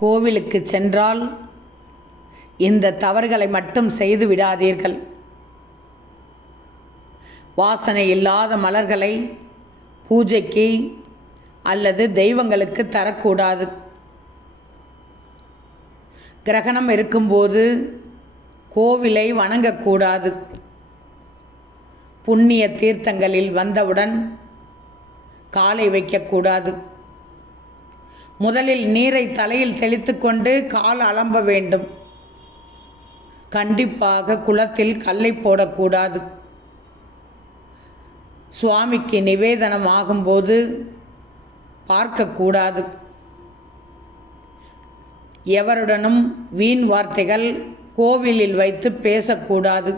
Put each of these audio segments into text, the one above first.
கோவிலுக்கு சென்றால் இந்த தவறுகளை மட்டும் செய்து விடாதீர்கள். வாசனை இல்லாத மலர்களை பூஜைக்கு அல்லது தெய்வங்களுக்கு தரக்கூடாது. கிரகணம் இருக்கும்போது கோவிலை வணங்கக்கூடாது. புண்ணிய தீர்த்தங்களில் வந்தவுடன் காலை வைக்கக்கூடாது. முதலில் நீரை தலையில் தெளித்து கொண்டு கால் அலம்ப வேண்டும். கண்டிப்பாக குளத்தில் கல்லை போடக்கூடாது. சுவாமிக்கு நிவேதனம் ஆகும்போது பார்க்கக்கூடாது. எவருடனும் வீண் வார்த்தைகள் கோவிலில் வைத்து பேசக்கூடாது.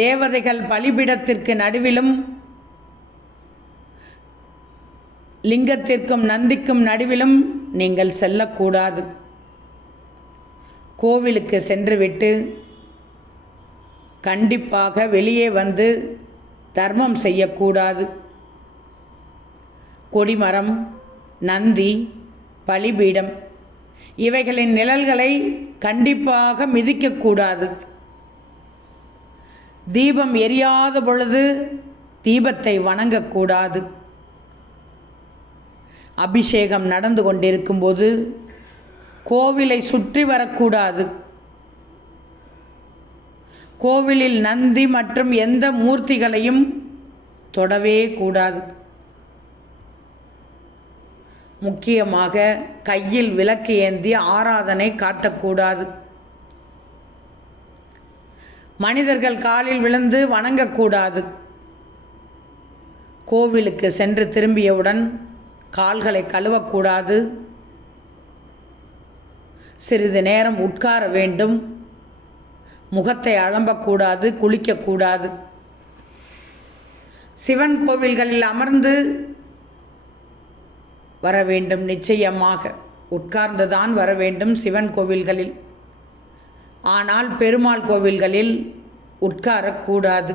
தேவதைகள் பலிபீடத்திற்கு நடுவிலும் லிங்கத்திற்கும் நந்திக்கும் நடுவிலும் நீங்கள் செல்லக்கூடாது. கோவிலுக்கு சென்றுவிட்டு கண்டிப்பாக வெளியே வந்து தர்மம் செய்யக்கூடாது. கொடிமரம், நந்தி, பலிபீடம் இவைகளின் நிழல்களை கண்டிப்பாக மிதிக்கக்கூடாது. தீபம் எரியாத பொழுது தீபத்தை வணங்கக்கூடாது. அபிஷேகம் நடந்து கொண்டிருக்கும்போது கோவிலை சுற்றி வரக்கூடாது. கோவிலில் நந்தி மற்றும் எந்த மூர்த்திகளையும் தொடவே கூடாது. முக்கியமாக கையில் விளக்கு ஏந்தி ஆராதனை காட்டக்கூடாது. மனிதர்கள் காலில் விழுந்து வணங்கக்கூடாது. கோவிலுக்கு சென்று திரும்பியவுடன் கால்களை கழுவக்கூடாது. சிறிது நேரம் உட்கார வேண்டும். முகத்தை அலம்பக்கூடாது, குளிக்கக்கூடாது. சிவன் கோவில்களில் அமர்ந்து வர வேண்டும். நிச்சயமாக உட்கார்ந்துதான் வர வேண்டும் சிவன் கோவில்களில். ஆனால் பெருமாள் கோவில்களில் உட்காரக்கூடாது.